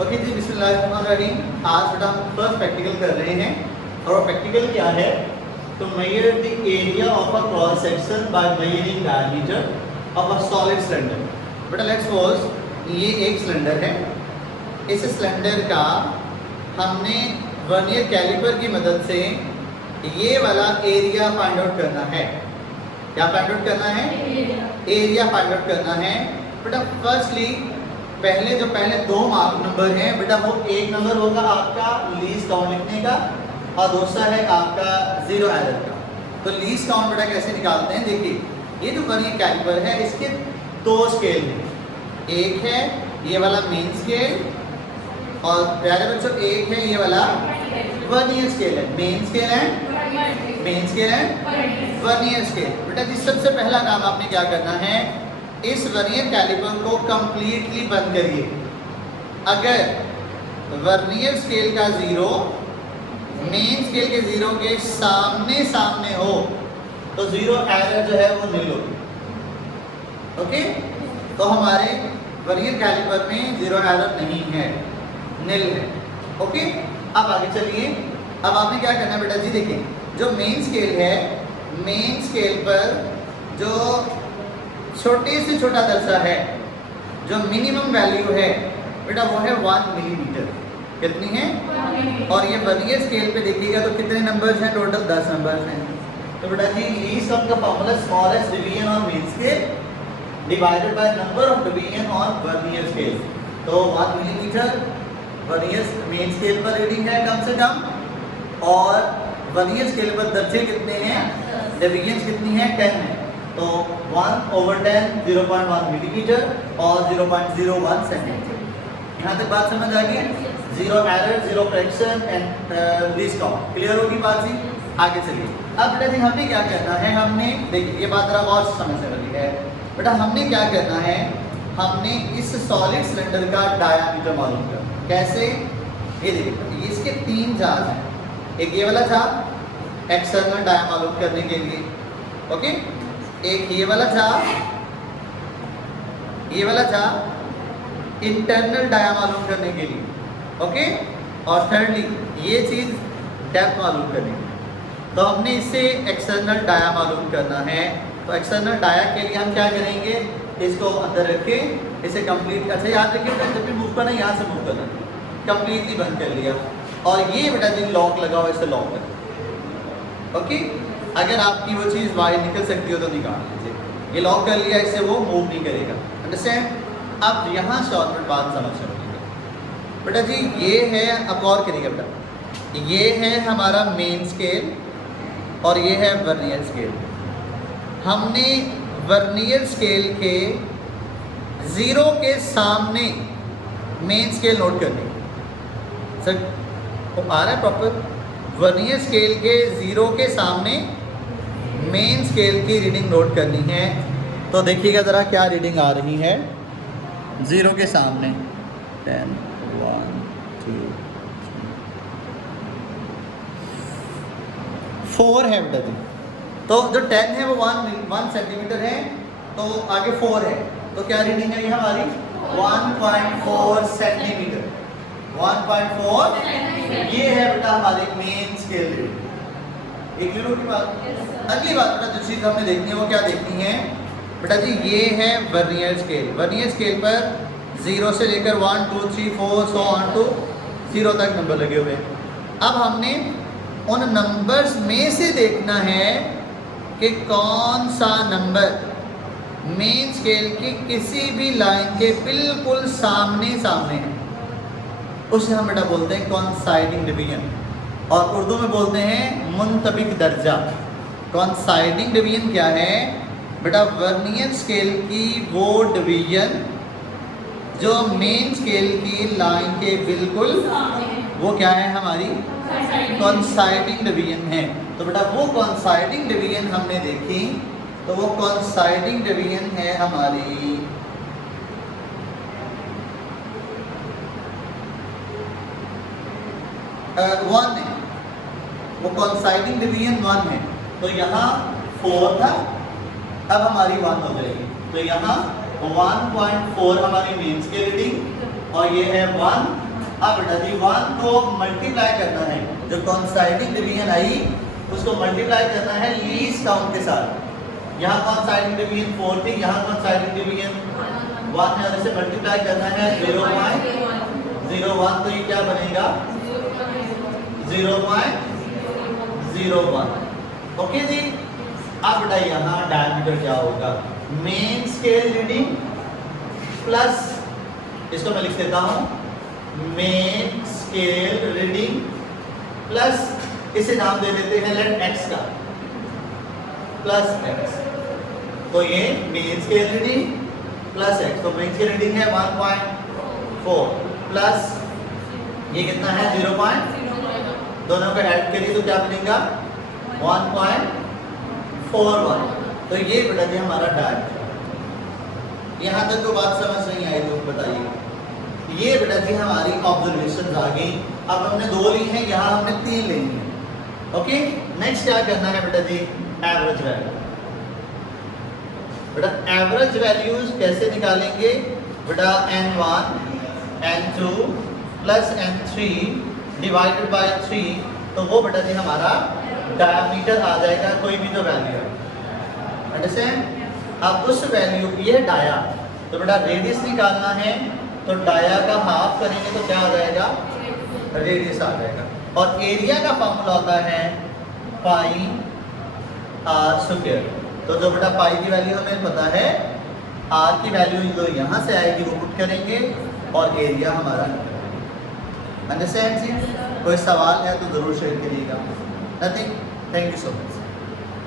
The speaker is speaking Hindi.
ओके जी, बिस्मिल्लाहिर्रहमानिर्रहीम। आज बेटा हम फर्स्ट प्रैक्टिकल कर रहे हैं और प्रैक्टिकल क्या है तो measure the area of a cross section by measuring diameter of a solid cylinder. बेटा लेट्स सपोज ये एक सिलेंडर है। इस सिलेंडर का हमने वर्नियर कैलिपर की मदद से ये वाला एरिया फाइंड आउट करना है। क्या फाइंड आउट करना है? एरिया फाइंड आउट करना है। बेटा फर्स्टली पहले दो मार्क नंबर हैं बेटा, वो एक नंबर होगा आपका लीस्ट काउंट लिखने का और दूसरा है आपका जीरो एरर का। तो लीस्ट काउंट बेटा कैसे निकालते हैं? देखिए ये जो वर्नियर कैलिपर है इसके दो स्केल हैं। एक है ये वाला मेन स्केल और प्यारे बच्चों एक है ये वाला वर्नियर स्केल है। मेन स्केल है वर्नियर स्केल। बेटा जी सबसे पहला काम आपने क्या करना है, इस वर्नियर कैलिपर को कंप्लीटली बंद करिए। अगर वर्नियर स्केल का जीरो मेन स्केल के जीरो के सामने हो तो जीरो एरर जो है वो नील होगी। ओके, तो हमारे वर्नियर कैलिपर में जीरो एरर नहीं है, नील है। ओके, अब आगे चलिए। अब आपने क्या करना है बेटा जी, देखिए जो मेन स्केल है, मेन स्केल पर जो छोटे से छोटा दर्जा है, जो मिनिमम वैल्यू है बेटा वो है 1 मिलीमीटर। कितनी है? और ये वर्नियर स्केल पे देखिएगा तो कितने नंबर्स हैं? टोटल 10 नंबर्स हैं। तो बेटा जी least of the formula smallest division on main scale divided by number of division on vernier scale. तो 1 मिलीमीटर वर्नियर मेन स्केल पर रीडिंग है कम से कम, और वर्नियर स्केल पर दर्जे कितने हैं, डिवीजन कितनी है? 10 है। तो 1/10 0.1 मिलीमीटर और 0.01 सेंटीमीटर। यहाँ तक बात समझ आ गई? Zero error, zero correction and least count. Clear होगी बात जी? आगे चलिए। अब बेटा जी हमने क्या करना है, हमने देखिए ये बात जरा और समझने वाली है। बेटा हमने क्या करना है, हमने इस सॉलिड सिलेंडर का डायामीटर मालूम करना। कैसे? ये देखिए इसके 3 चार्ज हैं। एक ये वाला चार्ज एक्सटर्नल डाया मालूम करने के लिए, ओके, एक ये वाला चार्ज इंटरनल डाया मालूम करने के लिए, ओके, और थर्डली ये चीज़ डेप्थ मालूम करने के लिए। तो हमने इससे एक्सटर्नल डाया मालूम करना है। तो एक्सटर्नल डाया के लिए हम क्या करेंगे, इसको अंदर रख के इसे कंप्लीट, अच्छा याद रखिए जब भी मूव करना यहाँ से मूव करना, कंप्लीटली बंद कर लिया। और ये बेटा जी लॉक लगा हुआ, इसे लॉक कर, ओके। अगर आपकी वो चीज़ बाहर निकल सकती हो तो निकाल लीजिए। ये लॉक कर लिया, इससे वो मूव नहीं करेगा। अंडरस्टैंड? अब यहाँ शॉर्टकट बात समझ सकते बेटा जी, ये है, अब गौर करिएगा बेटा, ये है हमारा मेन स्केल और ये है वर्नियर स्केल। हमने वर्नियर स्केल के ज़ीरो के सामने मेन स्केल नोट करनी सर, तो आ रहा है प्रॉपर? वर्नियर स्केल के ज़ीरो के सामने मेन स्केल की रीडिंग नोट करनी है। तो देखिएगा ज़रा क्या रीडिंग आ रही है ज़ीरो के सामने। 10 1 2 4 है बेटा जी। तो जो 10 है वो 1 सेंटीमीटर है, तो आगे 4 है, तो क्या रीडिंग है ये हमारी? 1.4 सेंटीमीटर। 1.4 ये है बेटा हमारी मेन स्केल रीडिंग। एक क्लियर की बात। अगली बात बेटा जो चीज़ हमने देखनी है वो क्या देखनी है बेटा जी, ये है वर्नियर स्केल। वर्नियर स्केल पर 0 से लेकर 1 2 3 4 सो ऑन टू 0 तक नंबर लगे हुए हैं। अब हमने उन नंबर्स में से देखना है कि कौन सा नंबर मेन स्केल की किसी भी लाइन के बिल्कुल सामने है, उसे हम बेटा बोलते हैं कॉन्साइडिंग डिवीजन, और उर्दू में बोलते हैं मुंतबिक दर्जा। कॉन्साइडिंग डिवीजन क्या है बेटा? वर्नियर स्केल की वो डिवीजन जो मेन स्केल की लाइन के बिल्कुल, वो क्या है हमारी? कॉन्साइडिंग डिवीजन है। तो बेटा वो कॉन्साइडिंग डिवीजन हमने देखी, तो वो कॉन्साइडिंग डिवीजन है हमारी 1 है, वो कॉन्साइडिंग डिवीजन 1 है। तो यहाँ 4 था, अब हमारी 1 हो जाएगी। तो यहाँ 1.4 हमारी मेन स्केल रीडिंग और ये है 1 अब बेटा जी 1 को मल्टीप्लाई करना है, जो कोइंसाइडिंग डिवीजन आई उसको मल्टीप्लाई करना है लीस्ट काउंट के साथ। यहाँ कोइंसाइडिंग डिवीजन 4 थी, यहाँ कोइंसाइडिंग डिवीजन 1 है और इसे मल्टीप्लाई करना है 0.01, तो ये क्या बनेगा 0.01। ओके जी। अब बेटा यहाँ डायमीटर क्या होगा, मेन स्केल रीडिंग प्लस, इसको मैं लिख देता हूँ मेन स्केल रीडिंग प्लस, इसे नाम दे देते हैं लेट एक्स का, प्लस एक्स। तो ये main scale reading plus x, तो मेन स्केल रीडिंग है 1.4 प्लस ये कितना है 0. दोनों का ऐड करिए तो क्या बनेगा 1.41। तो ये बेटा जी हमारा डायमीटर। यहाँ तक तो बात समझ नहीं आई तो बताइए। ये बेटा जी हमारी ऑब्जर्वेशंस आ गई। अब हमने 2 ली हैं, यहाँ हमने 3 लेनी है। ओके, नेक्स्ट क्या करना है बेटा जी, एवरेज वैल्यू। बेटा एवरेज वैल्यूज कैसे निकालेंगे बेटा, n1 n2 plus n3 divided by 3, तो वो बेटा जी हमारा डायमीटर आ जाएगा, कोई भी तो वैल्यू। अंडरस्टैंड। अब उस वैल्यू ये डाया, तो बेटा रेडियस निकालना है, तो डाया का हाफ करेंगे तो क्या आ जाएगा रेडियस आ जाएगा। और एरिया का फॉर्मूला होता है पाई आर स्क्वायर। तो जो बेटा पाई की वैल्यू हमें पता है, आर की वैल्यू जो यहाँ से आएगी वो पुट करेंगे और एरिया हमारा अंडरस्टैंड जी। कोई सवाल है तो ज़रूर शेयर करिएगा। Nothing, thank you so much.